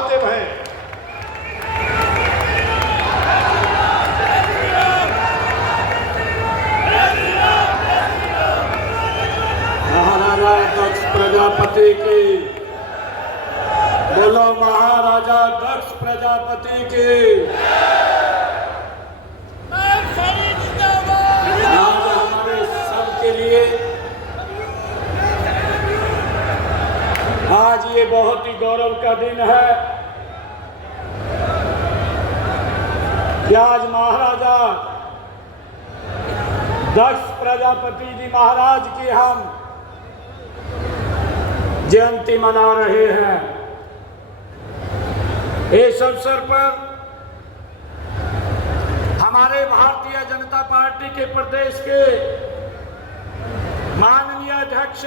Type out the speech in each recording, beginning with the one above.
मुखातिब हैं। महाराजा दक्ष प्रजापति की बोलो, महाराजा दक्ष प्रजापति की। आज हमारे सबके लिए आज ये बहुत ही गौरव का दिन है कि आज महाराजा दक्ष प्रजापति जी महाराज की हम जयंती मना रहे हैं। इस अवसर पर हमारे भारतीय जनता पार्टी के प्रदेश के माननीय अध्यक्ष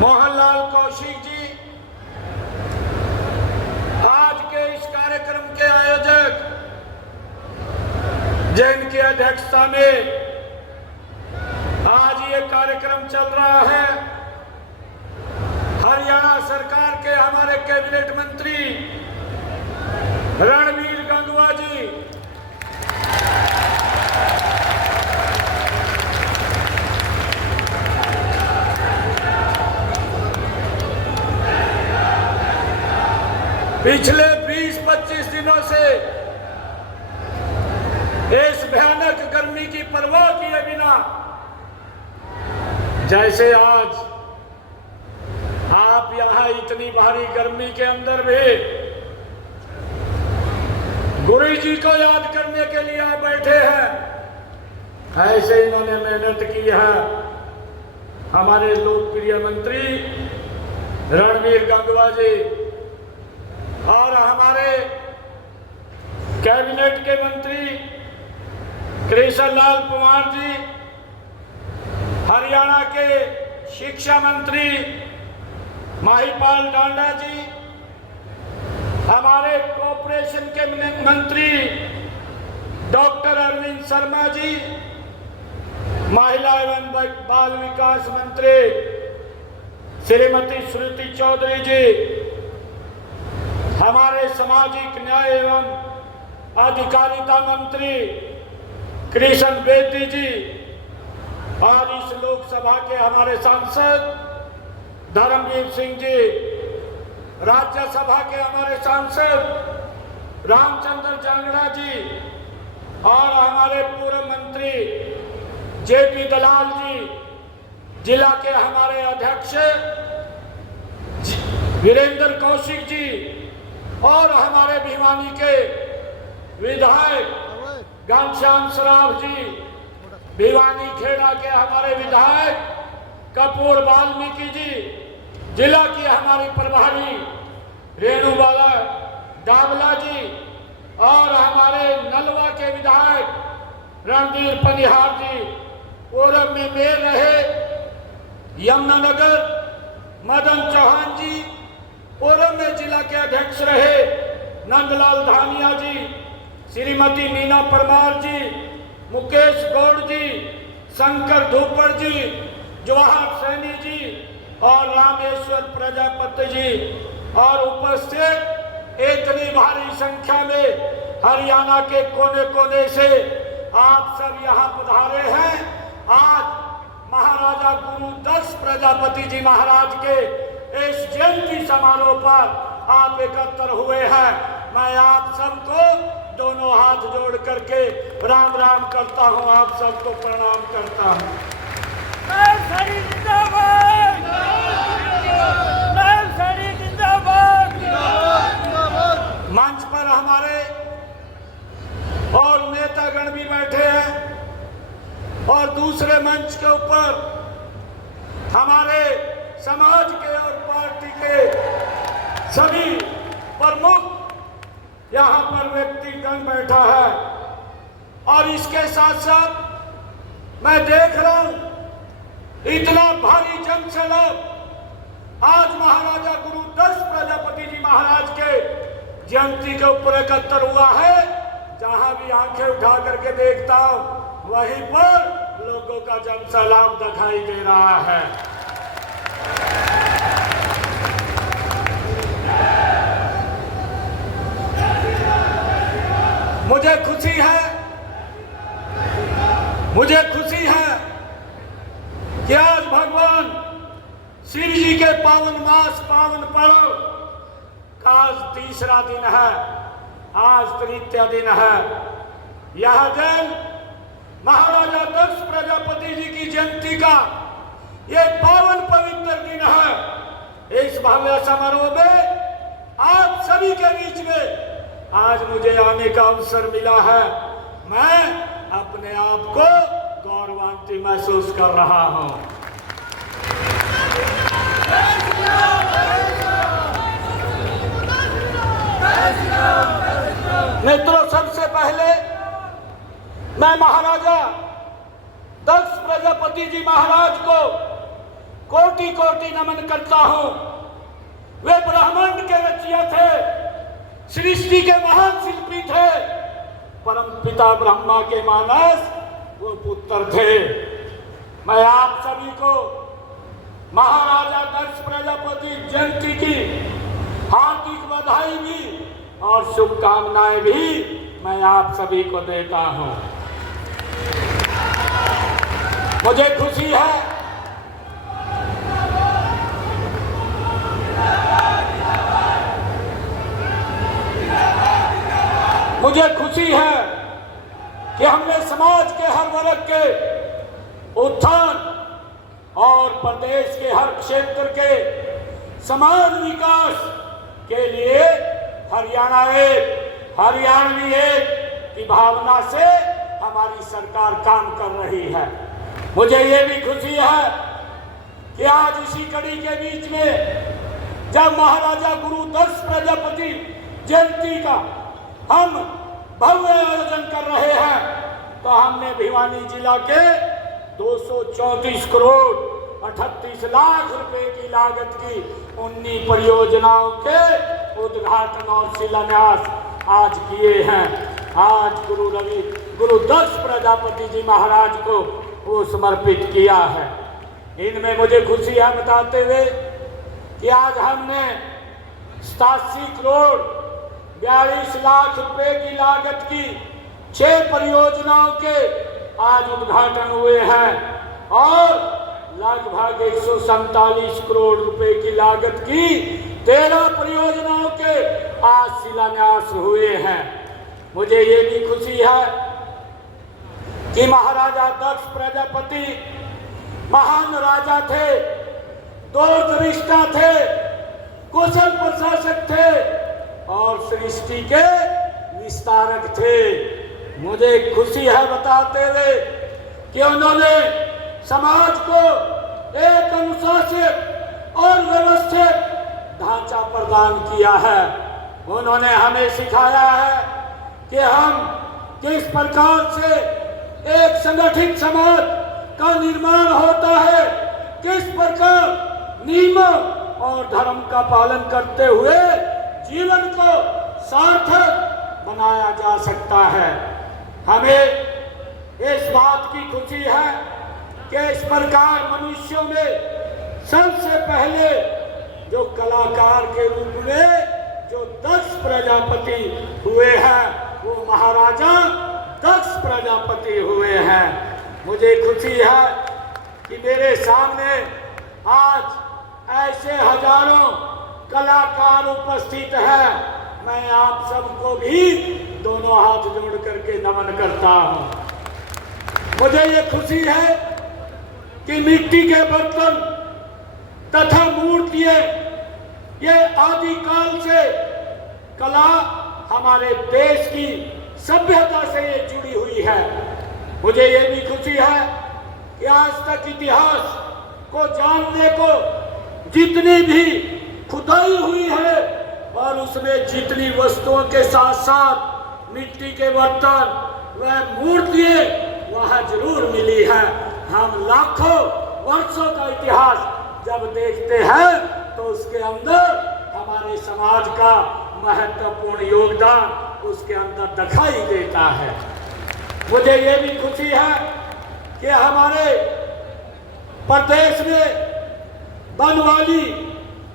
मोहनलाल कौशिक जी, आज के इस कार्यक्रम के आयोजक जिनकी अध्यक्षता में आज ये कार्यक्रम चल रहा है, हरियाणा सरकार के हमारे कैबिनेट मंत्री रणवीर गंगवा जी, पिछले 20-25 दिनों से इस भयानक गर्मी की परवाह किए बिना जैसे आज आप यहां इतनी भारी गर्मी के अंदर भी गुरु जी को याद करने के लिए आप बैठे हैं, ऐसे इन्होंने मेहनत की है हमारे लोकप्रिय मंत्री रणवीर गंगवा जी और हमारे कैबिनेट के मंत्री कृष्ण लाल पंवार जी, हरियाणा के शिक्षा मंत्री माहीपाल डांडा जी, हमारे कॉरपोरेशन के मंत्री डॉक्टर अरविंद शर्मा जी, महिला एवं बाल विकास मंत्री श्रीमती श्रुति चौधरी जी, हमारे सामाजिक न्याय एवं अधिकारिता मंत्री कृष्ण बेदी जी और इस लोकसभा के हमारे सांसद धर्मवीर सिंह जी, राज्यसभा के हमारे सांसद रामचंद्र जांगड़ा जी और हमारे पूर्व मंत्री जेपी दलाल जी, जिला के हमारे अध्यक्ष वीरेंद्र कौशिक जी और हमारे भिवानी के विधायक घनश्याम श्राव जी, भिवानी खेड़ा के हमारे विधायक कपूर वाल्मीकि जी, जिला की हमारी प्रभारी रेणुबाला डावला जी और हमारे नलवा के विधायक रणधीर पनिहार जी, पूर्व में मेयर रहे यमुनानगर मदन चौहान जी, पूर्व में जिला के अध्यक्ष रहे नंदलाल धानिया जी, श्रीमती मीना परमार जी, मुकेश गौड़ जी, शंकर धूपड़ जी, जवाहर सैनी जी और रामेश्वर प्रजापति जी और उपस्थित इतनी भारी संख्या में हरियाणा के कोने कोने से आप सब यहाँ पधारे हैं। आज महाराजा गुरु दक्ष प्रजापति जी महाराज के इस जयंती समारोह पर आप एकत्र हुए हैं। मैं आप सबको दोनों हाथ जोड़ करके राम राम करता हूं, आप सबको प्रणाम करता हूं। मंच पर हमारे और नेतागण भी बैठे हैं और दूसरे मंच के ऊपर हमारे समाज के और पार्टी के सभी प्रमुख यहाँ पर व्यक्तिगण बैठा है और इसके साथ साथ मैं देख रहा हूं इतना भारी जनसैलाब आज महाराजा गुरु दक्ष प्रजापति जी महाराज के जयंती के ऊपर एकत्र हुआ है। जहां भी आंखें उठा करके देखता हूं वहीं पर लोगों का जनसैलाब दिखाई दे रहा है। मुझे खुशी है कि आज भगवान शिव जी के पावन मास पावन पर्व का आज तीसरा दिन है, आज तृतीय दिन है। यह दिन महाराजा दक्ष प्रजापति जी की जयंती का ये पावन पवित्र दिन है। इस भव्य समारोह में आप सभी के बीच में आज मुझे आने का अवसर मिला है। मैं अपने आप को गौरवान्वित महसूस कर रहा हूं। मित्रों, सबसे पहले मैं महाराजा दक्ष प्रजापति जी महाराज को कोटि कोटि नमन करता हूं। वे ब्रह्मांड के रचयिता थे, सृष्टि के महान शिल्पी थे, परम पिता ब्रह्मा के मानस वो पुत्र थे। मैं आप सभी को महाराजा दक्ष प्रजापति जयंती की हार्दिक बधाई भी और शुभकामनाएं भी मैं आप सभी को देता हूं। मुझे खुशी है कि हमने समाज के हर वर्ग के उत्थान और प्रदेश के हर क्षेत्र के समान विकास के लिए हरियाणवी एक की भावना से हमारी सरकार काम कर रही है। मुझे ये भी खुशी है कि आज इसी कड़ी के बीच में जब महाराजा गुरु दक्ष प्रजापति जयंती का हम भव्य आयोजन कर रहे हैं, तो हमने भिवानी जिला के 234 करोड़ 38 लाख रुपए की लागत की 19 परियोजनाओं के उद्घाटन और शिलान्यास आज किए हैं। आज गुरु दक्ष प्रजापति जी महाराज को वो समर्पित किया है। इनमें मुझे खुशी है बताते हुए कि आज हमने 87 करोड़ 42 लाख रुपए की लागत की 6 परियोजनाओं के आज उद्घाटन हुए हैं और लगभग 147 करोड़ रुपए की लागत की 13 परियोजनाओं के आज शिलान्यास हुए हैं। मुझे ये भी खुशी है कि महाराजा दक्ष प्रजापति महान राजा थे, दूरदृष्टा थे, कुशल प्रशासक थे और सृष्टि के विस्तारक थे। मुझे खुशी है बताते हुए कि उन्होंने समाज को एक अनुशासित और व्यवस्थित ढांचा प्रदान किया है। उन्होंने हमें सिखाया है कि हम किस प्रकार से एक संगठित समाज का निर्माण होता है, किस प्रकार नियमों और धर्म का पालन करते हुए जीवन को सार्थक बनाया जा सकता है। हमें इस बात की खुशी है कि इस प्रकार मनुष्यों में सबसे पहले जो कलाकार के रूप में जो दक्ष प्रजापति हुए हैं वो महाराजा दक्ष प्रजापति हुए हैं। मुझे खुशी है कि मेरे सामने आज ऐसे हजारों कलाकार उपस्थित हैं। मैं आप सबको भी दोनों हाथ जोड़ करके नमन करता हूं। मुझे ये खुशी है कि मिट्टी के बर्तन तथा मूर्तियां ये आदिकाल से कला हमारे देश की सभ्यता से ये जुड़ी हुई है। मुझे ये भी खुशी है कि आज तक इतिहास को जानने को जितनी भी खुदाई हुई है और उसमें जितनी वस्तुओं के साथ साथ मिट्टी के बर्तन व मूर्तियां वहां जरूर मिली है। हम लाखों वर्षों का इतिहास जब देखते हैं तो उसके अंदर हमारे समाज का महत्वपूर्ण योगदान उसके अंदर दिखाई देता है। मुझे ये भी खुशी है कि हमारे प्रदेश में बनवाली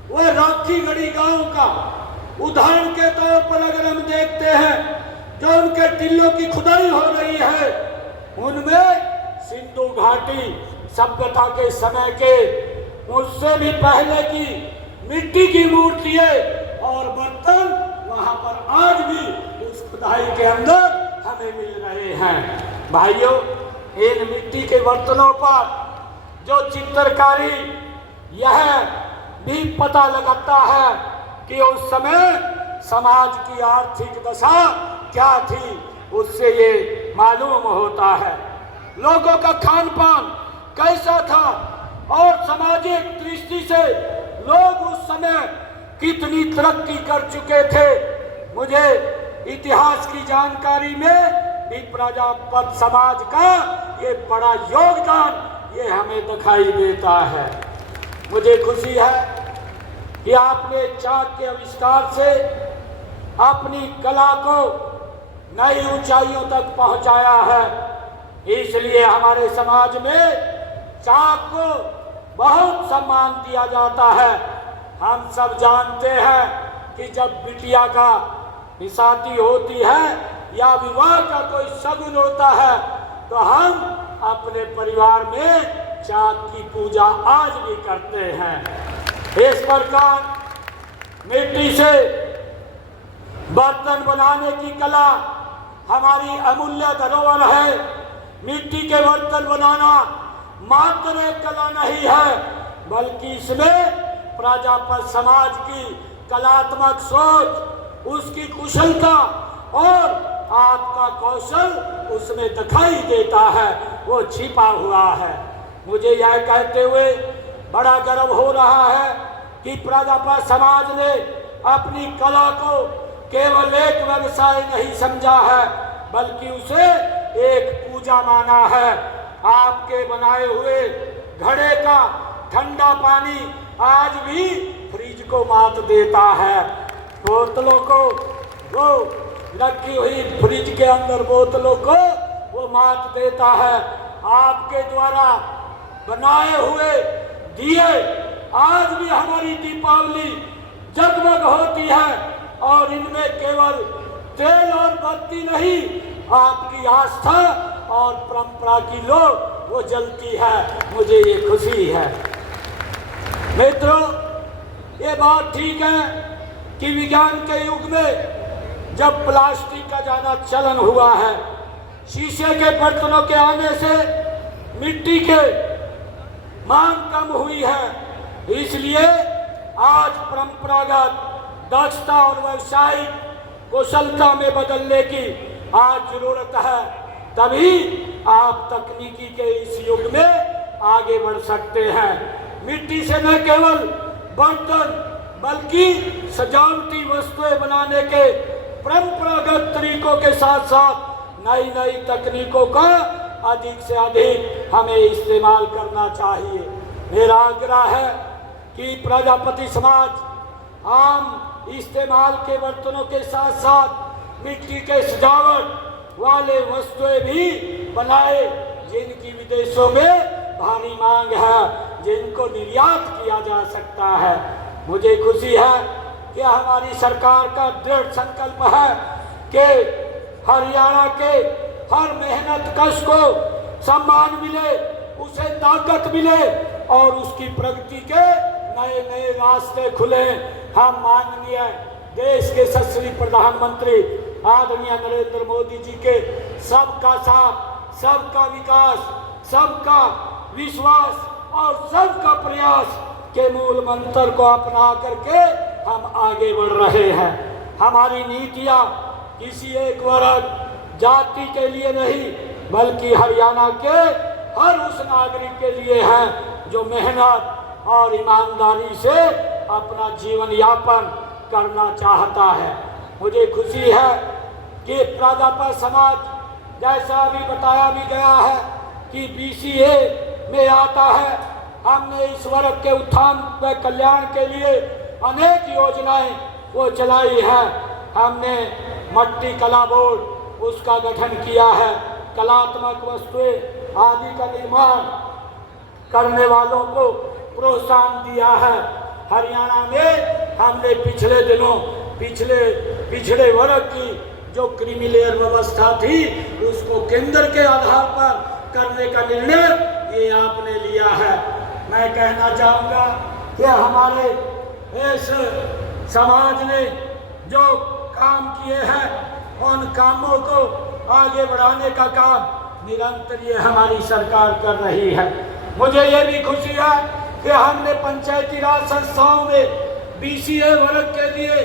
व राखीगढ़ी गांव का उदाहरण के तौर पर अगर हम देखते हैं जो उनके टिल्लों की खुदाई हो रही है, उनमें सिंधु घाटी सभ्यता के समय के उससे भी पहले की मिट्टी की मूर्तियां और बर्तन वहां पर आज भी उस खुदाई के अंदर हमें मिल रहे हैं। भाइयों, इन मिट्टी के बर्तनों पर जो चित्रकारी, यह भी पता लगाता है कि उस समय समाज की आर्थिक दशा क्या थी, उससे ये मालूम होता है। लोगों का खान पान कैसा था और सामाजिक दृष्टि से लोग उस समय कितनी तरक्की कर चुके थे। मुझे इतिहास की जानकारी में भी प्रजापत समाज का ये बड़ा योगदान ये हमें दिखाई देता है। मुझे खुशी है कि आपने चाक के आविष्कार से अपनी कला को नई ऊंचाइयों तक पहुंचाया है। इसलिए हमारे समाज में चाक को बहुत सम्मान दिया जाता है। हम सब जानते हैं कि जब बिटिया का शादी होती है या विवाह का कोई शगुन होता है तो हम अपने परिवार में चाक की पूजा आज भी करते हैं। इस प्रकार मिट्टी से बर्तन बनाने की कला हमारी अमूल्य धरोहर है। मिट्टी के बर्तन बनाना मात्र एक कला नहीं है, बल्कि इसमें प्रजापत समाज की कलात्मक सोच, उसकी कुशलता और आपका कौशल उसमें दिखाई देता है, वो छिपा हुआ है। मुझे यह कहते हुए बड़ा गर्व हो रहा है कि प्रजापत समाज ने अपनी कला को केवल एक व्यवसाय नहीं समझा है, बल्कि उसे एक पूजा माना है। आपके बनाए हुए घड़े का ठंडा पानी आज भी फ्रिज को मात देता है। बोतलों को, वो रखी हुई फ्रिज के अंदर बोतलों को वो मात देता है। आपके द्वारा बनाए हुए दिए आज भी हमारी दीपावली जगमग होती है और इनमें केवल तेल और बत्ती नहीं, आपकी आस्था और परंपरा की लो वो जलती है। मुझे ये खुशी है। मित्रों, ये बात ठीक है कि विज्ञान के युग में जब प्लास्टिक का ज़्यादा चलन हुआ है, शीशे के बर्तनों के आने से मिट्टी के मांग कम हुई है। इसलिए आज परंपरागत दक्षता और व्यावसायिक कुशलता में बदलने की आज जरूरत है, तभी आप तकनीकी के इस युग में आगे बढ़ सकते हैं। मिट्टी से न केवल बर्तन बल्कि सजावटी वस्तुएं बनाने के परंपरागत तरीकों के साथ साथ नई नई तकनीकों का अधिक से अधिक हमें इस्तेमाल करना चाहिए। मेरा आग्रह है कि प्रजापति समाज आम इस्तेमाल के बर्तनों के साथ साथ मिट्टी के सजावट वाले वस्तुएं भी बनाए, जिनकी विदेशों में भारी मांग है, जिनको निर्यात किया जा सकता है। मुझे खुशी है कि हमारी सरकार का दृढ़ संकल्प है कि हरियाणा के हर मेहनत कश को सम्मान मिले, उसे ताकत मिले और उसकी प्रगति के नए नए रास्ते खुले। हम माननीय देश के यशस्वी प्रधानमंत्री आदरणीय नरेंद्र मोदी जी के सबका साथ, सबका विकास, सबका विश्वास और सबका प्रयास के मूल मंत्र को अपना करके हम आगे बढ़ रहे हैं। हमारी नीतियां किसी एक वर्ग जाति के लिए नहीं, बल्कि हरियाणा के हर उस नागरिक के लिए है जो मेहनत और ईमानदारी से अपना जीवन यापन करना चाहता है। मुझे खुशी है कि प्रजापत समाज, जैसा अभी बताया भी गया है कि BCA में आता है, हमने इस वर्ग के उत्थान व कल्याण के लिए अनेक योजनाएं वो चलाई है। हमने मट्टी कला बोर्ड उसका गठन किया है, कलात्मक वस्तुएं आदि का निर्माण करने वालों को प्रोत्साहन दिया है। हरियाणा में हमने पिछले दिनों पिछड़े वर्ग की जो क्रीमी लेयर व्यवस्था थी उसको केंद्र के आधार पर करने का निर्णय ये आपने लिया है। मैं कहना चाहूँगा कि हमारे इस समाज ने जो काम किए हैं उन कामों को आगे बढ़ाने का काम निरंतर ये हमारी सरकार कर रही है। मुझे ये भी खुशी है कि हमने पंचायती राज संस्थाओं में BCA वर्ग के लिए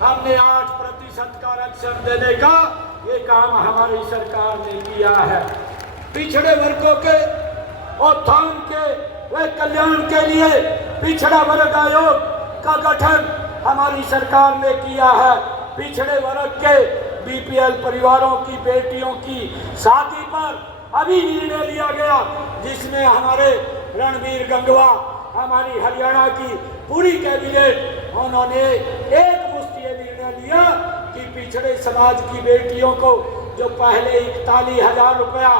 हमने 8% का आरक्षण देने का ये काम हमारी सरकार ने किया है। पिछड़े वर्गों के उत्थान के व कल्याण के लिए पिछड़ा वर्ग आयोग का गठन हमारी सरकार ने किया है। पिछड़े वर्ग के BPL परिवारों की बेटियों की शादी पर अभी निर्णय लिया गया, जिसमें हमारे रणबीर गंगवा, हमारी हरियाणा की पूरी कैबिनेट, उन्होंने एक मुश्त ये निर्णय लिया कि पिछड़े समाज की बेटियों को जो पहले 41,000 रुपया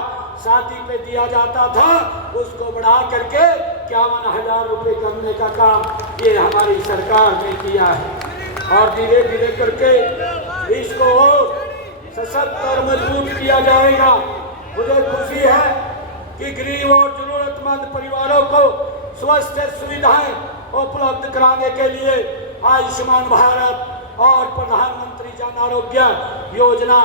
शादी पे दिया जाता था उसको बढ़ा करके 51,000 रुपये करने का काम ये हमारी सरकार ने किया है। और धीरे धीरे करके इसको सशक्त और मजबूत किया जाएगा। मुझे खुशी है कि गरीब और जरूरतमंद परिवारों को स्वास्थ्य सुविधाएं उपलब्ध कराने के लिए आयुष्मान भारत और प्रधानमंत्री जन आरोग्य योजना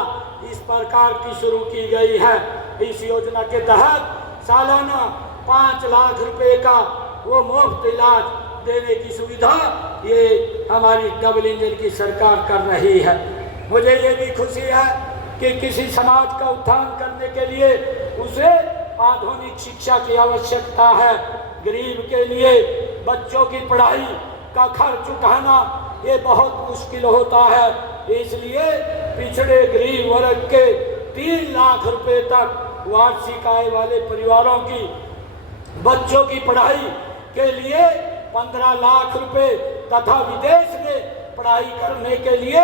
इस प्रकार की शुरू की गई है। इस योजना के तहत सालाना 5 लाख रुपए का वो मुफ्त इलाज देने की सुविधा ये हमारी डबल इंजन की सरकार कर रही है। मुझे ये भी खुशी है कि किसी समाज का उत्थान करने के लिए उसे आधुनिक शिक्षा की आवश्यकता है। गरीब के लिए बच्चों की पढ़ाई का खर्च उठाना ये बहुत मुश्किल होता है, इसलिए पिछड़े गरीब वर्ग के 3 लाख रुपए तक वार्षिक आय वाले परिवारों की बच्चों की पढ़ाई के लिए 15 लाख रुपए तथा विदेश में पढ़ाई करने के लिए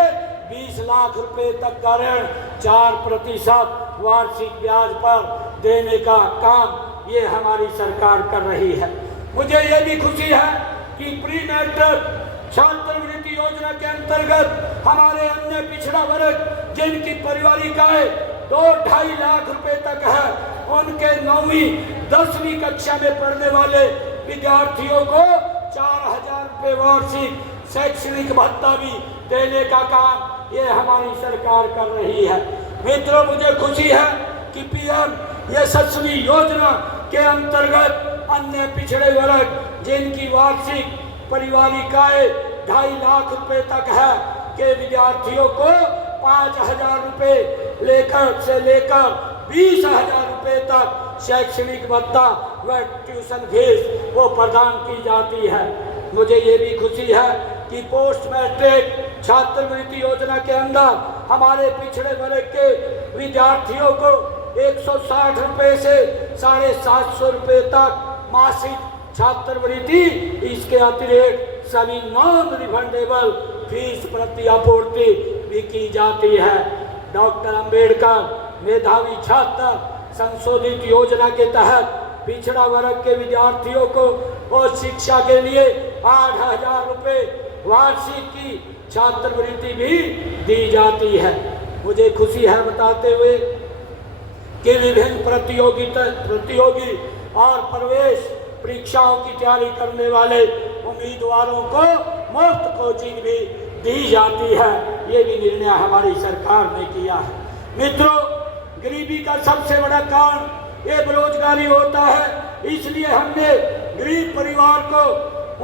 20 लाख रुपए तक का ऋण 4% वार्षिक ब्याज पर देने का काम ये हमारी सरकार कर रही है। मुझे ये भी खुशी है कि प्री मैट्रिक छात्रवृत्ति योजना के अंतर्गत हमारे अन्य पिछड़ा वर्ग जिनकी पारिवारिक आय 2-2.5 लाख रुपए तक है, उनके 9वीं 10वीं कक्षा में पढ़ने वाले विद्यार्थियों को 4,000 रुपए वार्षिक शैक्षणिक भत्ता भी देने का काम ये हमारी सरकार कर रही है। मित्रों, मुझे खुशी है कि PM यशस्वी योजना के अंतर्गत अन्य पिछड़े वर्ग जिनकी वार्षिक पारिवारिक आय 2.5 लाख रुपए तक है के विद्यार्थियों को 5,000 रुपए से लेकर 20,000 रुपए तक शैक्षणिक भत्ता व ट्यूशन फीस वो प्रदान की जाती है। मुझे ये भी खुशी है कि पोस्ट मैट्रिक छात्रवृत्ति योजना के अंदर हमारे पिछड़े वर्ग के विद्यार्थियों को 160 रुपए से 750 रुपए तक मासिक छात्रवृत्ति, इसके अतिरिक्त सभी नॉन रिफंडेबल फीस प्रति आपूर्ति भी की जाती है। डॉक्टर अंबेडकर मेधावी छात्र संशोधित योजना के तहत पिछड़ा वर्ग के विद्यार्थियों को और शिक्षा के लिए 8,000 रुपए वार्षिक की छात्रवृत्ति भी दी जाती है। मुझे खुशी है बताते हुए कि विभिन्न प्रतियोगी और प्रवेश परीक्षाओं की तैयारी करने वाले उम्मीदवारों को मुफ्त कोचिंग भी दी जाती है। ये भी निर्णय हमारी सरकार ने किया है। मित्रों, गरीबी का सबसे बड़ा कारण ये बेरोजगारी होता है, इसलिए हमने गरीब परिवार को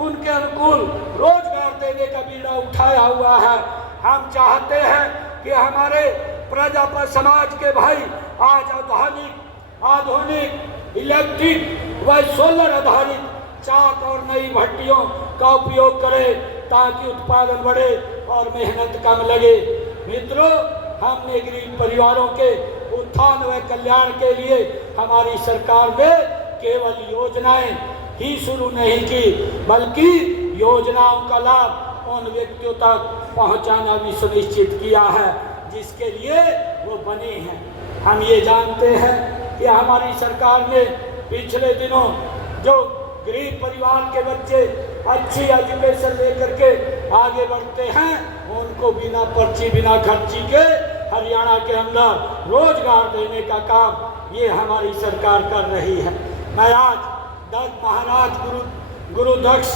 उनके अनुकूल रोजगार देने का बीड़ा उठाया हुआ है। हम चाहते हैं कि हमारे प्रजापत समाज के भाई आज आधुनिक इलेक्ट्रिक व सोलर आधारित चाक और नई भट्टियों का उपयोग करें ताकि उत्पादन बढ़े और मेहनत कम लगे। मित्रों, हमने गरीब परिवारों के उत्थान व कल्याण के लिए हमारी सरकार ने केवल योजनाएं ही शुरू नहीं की, बल्कि योजनाओं का लाभ उन व्यक्तियों तक पहुंचाना भी सुनिश्चित किया है जिसके लिए वो बने हैं। हम ये जानते हैं कि हमारी सरकार ने पिछले दिनों जो गरीब परिवार के बच्चे अच्छी एजुकेशन लेकर के आगे बढ़ते हैं उनको बिना पर्ची बिना खर्ची के हरियाणा के अंदर रोजगार देने का काम ये हमारी सरकार कर रही है। मैं आज महाराज गुरु दक्ष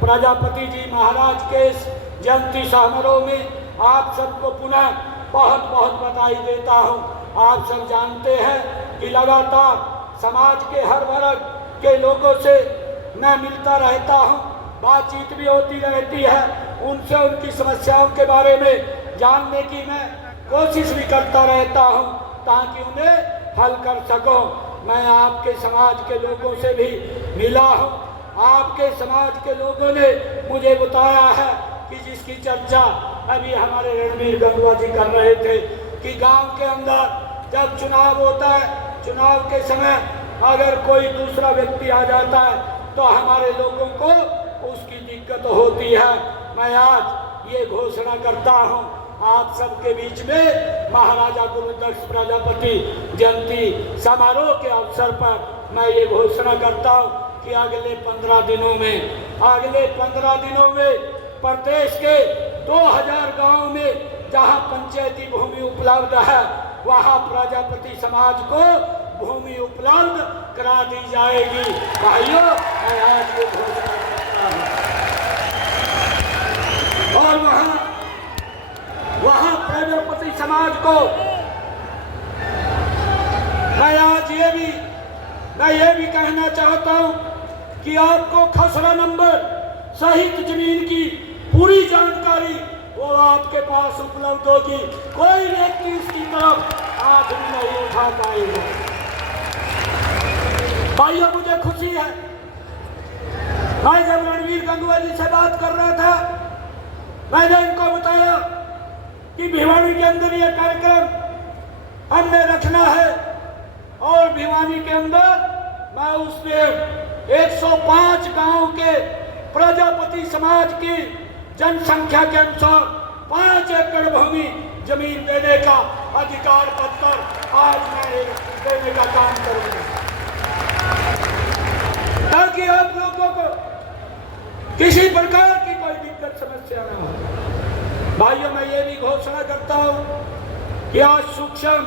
प्रजापति जी महाराज के इस जयंती समारोह में आप सबको पुनः बहुत बहुत बधाई देता हूँ। आप सब जानते हैं कि लगातार समाज के हर वर्ग के लोगों से मैं मिलता रहता हूँ, बातचीत भी होती रहती है, उनसे उनकी समस्याओं के बारे में जानने की मैं कोशिश भी करता रहता हूँ ताकि उन्हें हल कर सकूँ। मैं आपके समाज के लोगों से भी मिला हूँ। आपके समाज के लोगों ने मुझे बताया है कि जिसकी चर्चा अभी हमारे रणवीर गंगवा जी कर रहे थे कि गांव के अंदर जब चुनाव होता है, चुनाव के समय अगर कोई दूसरा व्यक्ति आ जाता है तो हमारे लोगों को उसकी दिक्कत होती है। मैं आज ये घोषणा करता हूँ आप सबके बीच में महाराजा गुरुदक्ष प्रजापति जयंती समारोह के अवसर पर मैं ये घोषणा करता हूँ कि अगले 15 दिनों में प्रदेश के 2000 गांव में जहां पंचायती भूमि उपलब्ध है वहां प्रजापति समाज को भूमि उपलब्ध करा दी जाएगी। भाइयों, मैं आज ये घोषणा करता हूं और वहां प्रजापति समाज को मैं आज ये भी कहना चाहता हूं कि आपको खसरा नंबर सहित जमीन की पूरी जानकारी वो आपके पास उपलब्ध होगी। कोई व्यक्ति इसकी तरफ हाथ भी नहीं उठा पाएगा। भाइयों, मुझे खुशी है, मैं जब रणवीर गंगवा जी से बात कर रहा था मैंने इनको बताया कि भिवानी के अंदर ये कार्यक्रम हमने रखना है और भिवानी के अंदर मैं उसमें 105 गांव के प्रजापति समाज की जनसंख्या के अनुसार 5 एकड़ भूमि जमीन देने का अधिकार पत्र आज मैं देने का काम करूंगा ताकि आप लोगों को किसी प्रकार की कोई दिक्कत समस्या न हो। भाइयों, मैं ये भी घोषणा करता हूं कि आज सूक्ष्म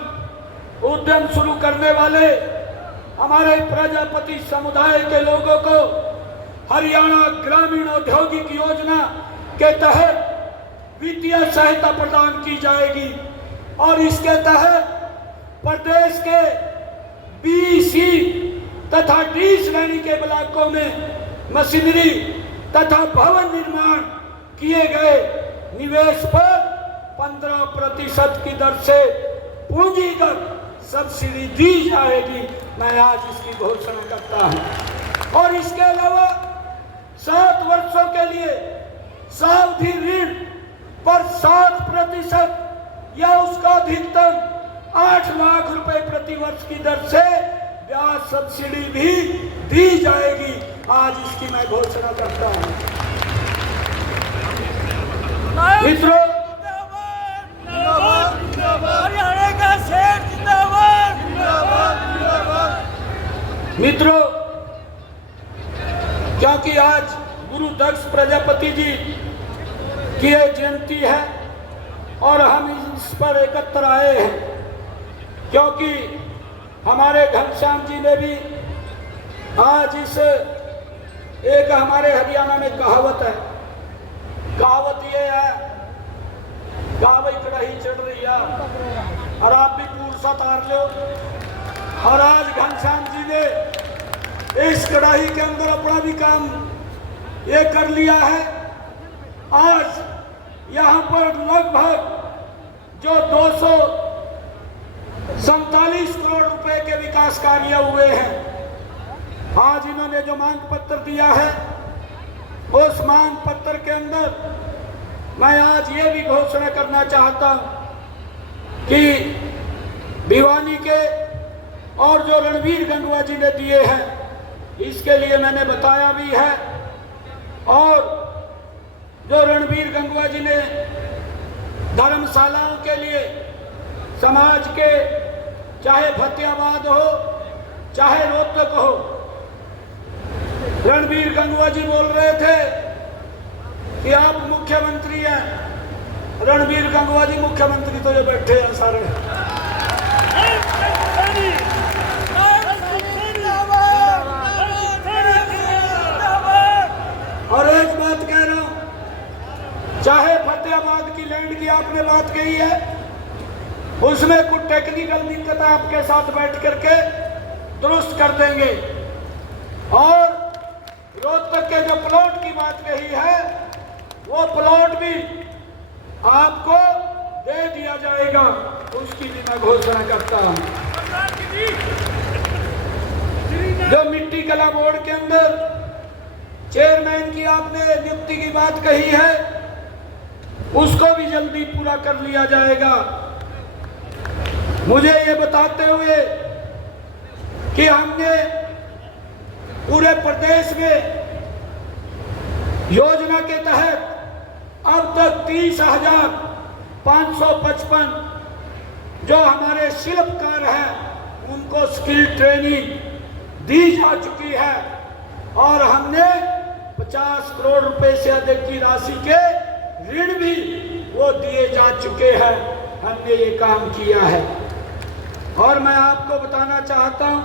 उद्यम शुरू करने वाले हमारे प्रजापति समुदाय के लोगों को हरियाणा ग्रामीण औद्योगिक योजना के तहत वित्तीय सहायता प्रदान की जाएगी और इसके तहत प्रदेश के बी, सी तथा डी श्रेणी के ब्लॉकों में मशीनरी तथा भवन निर्माण किए गए निवेश पर 15% की दर से पूंजीगत सब्सिडी दी जाएगी। मैं आज इसकी घोषणा करता हूं और इसके अलावा 7 वर्षों के लिए सावधि ऋण पर 7% या उसका अधिकतम 8 लाख रुपए प्रति वर्ष की दर से ब्याज सब्सिडी भी दी जाएगी। आज इसकी मैं घोषणा करता हूं। मित्रों, क्योंकि आज गुरु दक्ष प्रजापति जी की जयंती है और हम इस पर एकत्र आए हैं क्योंकि हमारे घनश्याम जी ने भी आज इस एक हमारे हरियाणा में कहावत है, कहावत ये है गावई कड़ाही चढ़ रही है और आप भी पूर्सा तार लो। और आज घनश्याम जी ने इस कड़ाही के अंदर अपना भी काम ये कर लिया है। आज यहाँ पर लगभग जो 247 करोड़ रुपए के विकास कार्य हुए हैं, आज इन्होंने जो मांग पत्र दिया है उस मांग पत्र के अंदर मैं आज ये भी घोषणा करना चाहता हूं कि भिवानी के और जो रणवीर गंगवा जी ने दिए हैं इसके लिए मैंने बताया भी है और जो रणवीर गंगवा जी ने धर्मशालाओं के लिए समाज के चाहे फतेहाबाद हो चाहे रोहतक हो, रणवीर गंगवा जी बोल रहे थे कि आप मुख्यमंत्री हैं रणबीर गंगवा जी मुख्यमंत्री तो ये बैठे हैं सारे। और एक बात कह रहा हूं, चाहे फतेहाबाद की लैंड की आपने बात कही है, उसमें कुछ टेक्निकल दिक्कत आपके साथ बैठ करके दुरुस्त कर देंगे। और रोहतक के जो प्लॉट की बात कही है, वो प्लॉट भी आपको दे दिया जाएगा, उसकी भी मैं घोषणा करता हूं। जो मिट्टी कला बोर्ड के अंदर चेयरमैन की आपने नियुक्ति की बात कही है, उसको भी जल्दी पूरा कर लिया जाएगा। मुझे ये बताते हुए कि हमने पूरे प्रदेश में योजना के तहत अब तक 30,555 जो हमारे शिल्पकार हैं उनको स्किल ट्रेनिंग दी जा चुकी है और हमने 50 करोड़ रुपए से अधिक की राशि के ऋण भी वो दिए जा चुके हैं। हमने ये काम किया है। और मैं आपको बताना चाहता हूं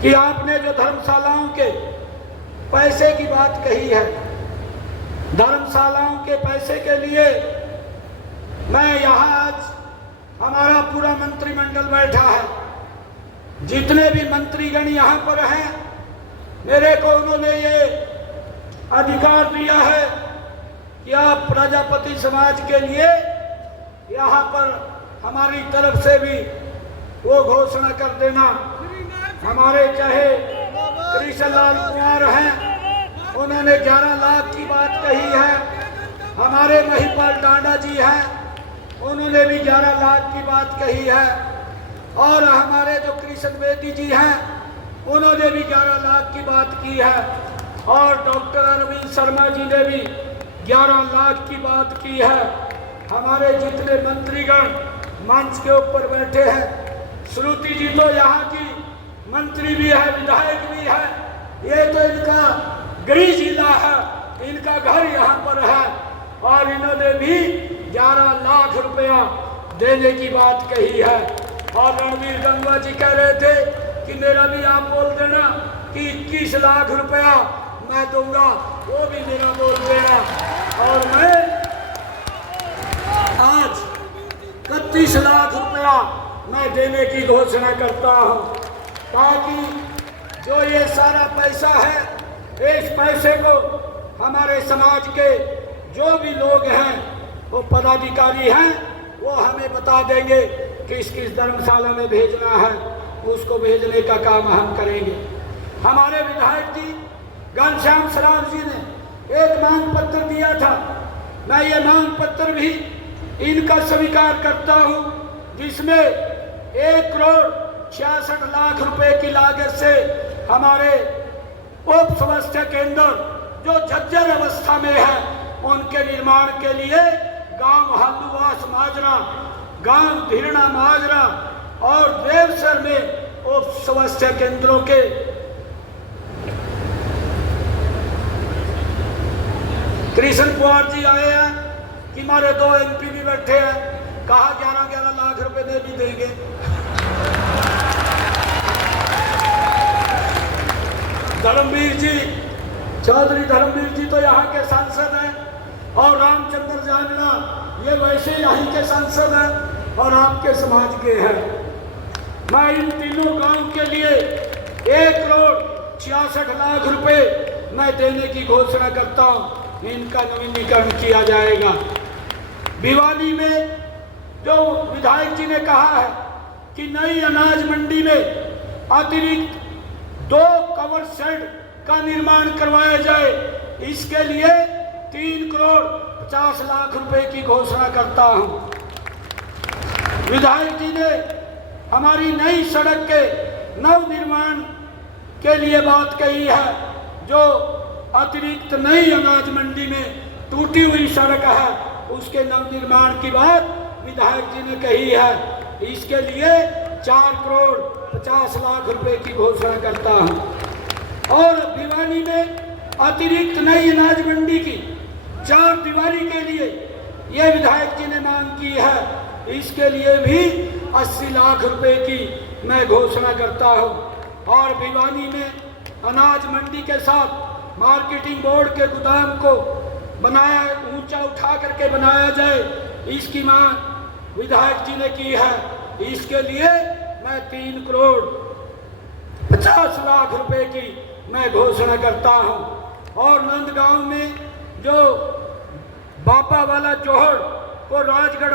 कि आपने जो धर्मशालाओं के पैसे की बात कही है, धर्मशालाओं के पैसे के लिए मैं यहाँ आज हमारा पूरा मंत्रिमंडल बैठा है, जितने भी मंत्रीगण यहाँ पर हैं, मेरे को उन्होंने ये अधिकार दिया है कि आप प्रजापति समाज के लिए यहाँ पर हमारी तरफ से भी वो घोषणा कर देना। हमारे चाहे कृष्णलाल कुमार हैं, उन्होंने 11 लाख की बात कही है। हमारे महिपाल डांडा जी हैं, उन्होंने भी 11 लाख की बात कही है। और हमारे जो कृष्ण बेदी जी हैं, उन्होंने भी 11 लाख की बात की है। और डॉक्टर अरविंद शर्मा जी ने भी 11 लाख की बात की है। हमारे जितने मंत्रीगण मंच के ऊपर बैठे हैं, श्रुति जी तो यहाँ की मंत्री भी है, विधायक भी है, ये तो इनका गृह जिला है, इनका घर यहाँ पर है। और इन्होंने भी 11 लाख रुपया देने की बात कही है। और रणबीर गंगवा जी कह रहे थे कि मेरा भी आप बोल देना कि 21 लाख रुपया मैं दूंगा, वो भी मेरा बोल देना। और मैं आज 31 लाख रुपया मैं देने की घोषणा करता हूं, ताकि जो ये सारा पैसा है, इस पैसे को हमारे समाज के जो भी लोग हैं, वो पदाधिकारी हैं, वो हमें बता देंगे किस किस धर्मशाला में भेजना है, उसको भेजने का काम हम करेंगे। हमारे विधायक जी घनश्याम सराफ जी ने एक मांग पत्र दिया था, मैं ये मांग पत्र भी इनका स्वीकार करता हूँ, जिसमें 1 करोड़ 66 लाख रुपए की लागत से हमारे उप स्वास्थ्य केंद्र जो जर्जर अवस्था में है, उनके निर्माण के लिए गांव हालूवास माजरा, गांव धीरना माजरा और देवसर में उप स्वास्थ्य केंद्रों के कृष्ण कुमार जी आए हैं कि हमारे 2 MP भी बैठे हैं, कहा 11-11 लाख रुपए दे भी देंगे। धर्मवीर जी, चौधरी धर्मवीर जी तो यहाँ के सांसद हैं, और रामचंद्र जांगड़ा ये वैसे यहीं के सांसद हैं और आपके समाज के हैं। मैं इन तीनों गांव के लिए 1 करोड़ 66 लाख रुपए मैं देने की घोषणा करता हूँ। इनका नवीनीकरण किया जाएगा। भिवानी में जो विधायक जी ने कहा है कि नई अनाज मंडी में अतिरिक्त 2 कवर शेड का निर्माण करवाया जाए, इसके लिए 3 करोड़ 50 लाख रुपए की घोषणा करता हूं। विधायक जी ने हमारी नई सड़क के नव निर्माण के लिए बात कही है, जो अतिरिक्त नई अनाज मंडी में टूटी हुई सड़क है, उसके नव निर्माण की बात विधायक जी ने कही है। इसके लिए 4 करोड़ 50 लाख रुपए की घोषणा करता हूं। और भिवानी में अतिरिक्त नई अनाज मंडी की 4 दीवारी के लिए ये विधायक जी ने मांग की है, इसके लिए भी 80 लाख रुपए की मैं घोषणा करता हूं। और भिवानी में अनाज मंडी के साथ मार्केटिंग बोर्ड के गोदाम को बनाया, ऊंचा उठा करके बनाया जाए, इसकी मांग विधायक जी ने की है। इसके लिए मैं 3 करोड़ 50 लाख रुपए की मैं घोषणा करता हूं। और नंदगांव में जो बापा वाला जोहड़ को राजगढ़